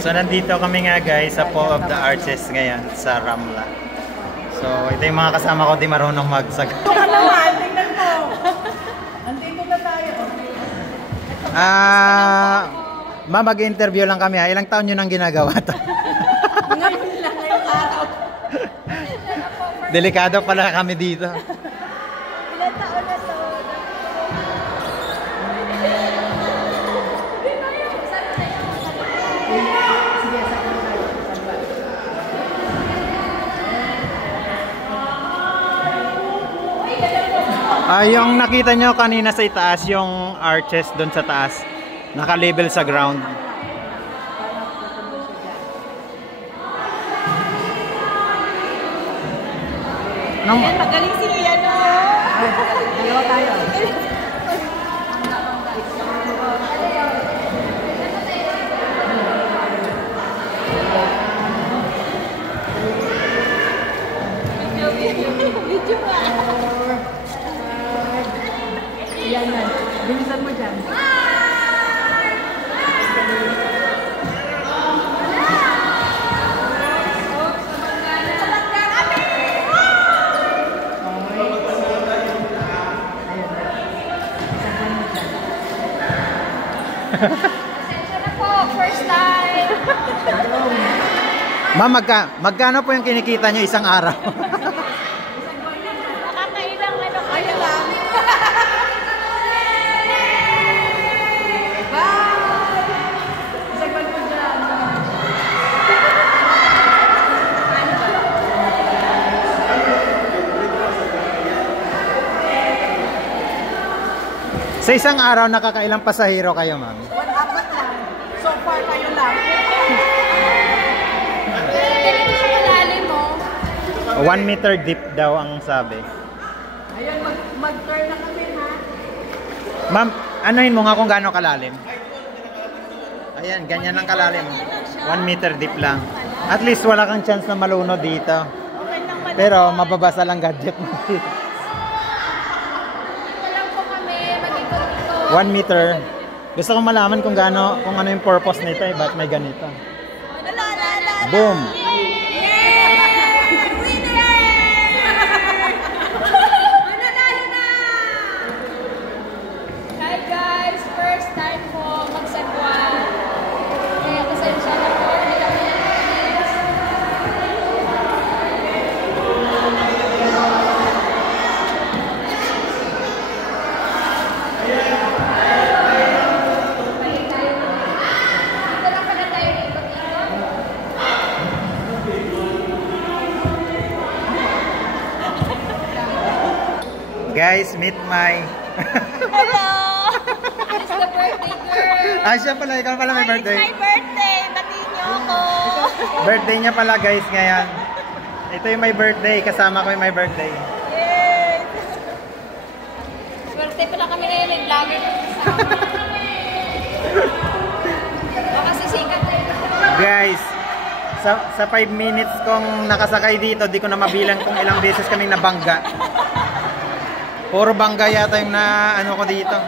So nandito kami nga guys sa Fall of the Arches ngayon sa Ramla. So ito yung mga kasama ko di marunong magsag. Ito ka naman, tingnan mo. Andito na tayo. Ma, mag-interview lang kami ha. Ilang taon nyo nang ginagawa to? Ngayon lang, ngayong araw. Delikado pala kami dito. Ilan taon na to? Yung nakita nyo kanina sa itaas, yung arches doon sa taas, naka-label sa ground. Ayan, magaling si Ian o. Dalawa tayo. Video ba? Yan yan. Bilisan mo dyan. Pasensya na po, first time. Ma'am, magkano po yung kinikita nyo isang araw? Nakakailang ano kayo lang. Isagwan mo dyan. Sa isang araw, nakakailang pasahero kayo, ma'am? Apat lang. So far kayo lang. Ganito siya malalim mo. 1 meter deep daw ang sabi. Ayun, mag-turn na kami ha. Ma'am, anuhin mo nga kung gaano kalalim. Ayan, ganyan ang kalalim. 1 meter deep lang. At least wala kang chance na malunod dito. Okay lang pala. Pero mababasa lang gadget mo. Ito lang po kami, mag-ikot-ikot. 1 meter. Gusto kong malaman kung gaano, kung ano yung purpose nito eh, ba't may ganito. Boom! Hi guys! First time po magsagwan. Kaya pasensya na po. Hindi kami nag-tiis. Dito lang pala tayo ikot-ikot. Guys, meet my... Hello! It's the birthday girl! Siya pala, ikaw pala may birthday. It's my birthday! Batiin niyo ako! Birthday niya pala guys ngayon. Ito yung my birthday, kasama ko yung my birthday. Yay! Swerte pala kami ngayon, may vlogger na kasama. Baka sisikat na yun. Guys, sa 5 minutes kong nakasakay dito, di ko na mabilang kung ilang beses kaming nabangga. Puro bangga yata yung na ano ko dito.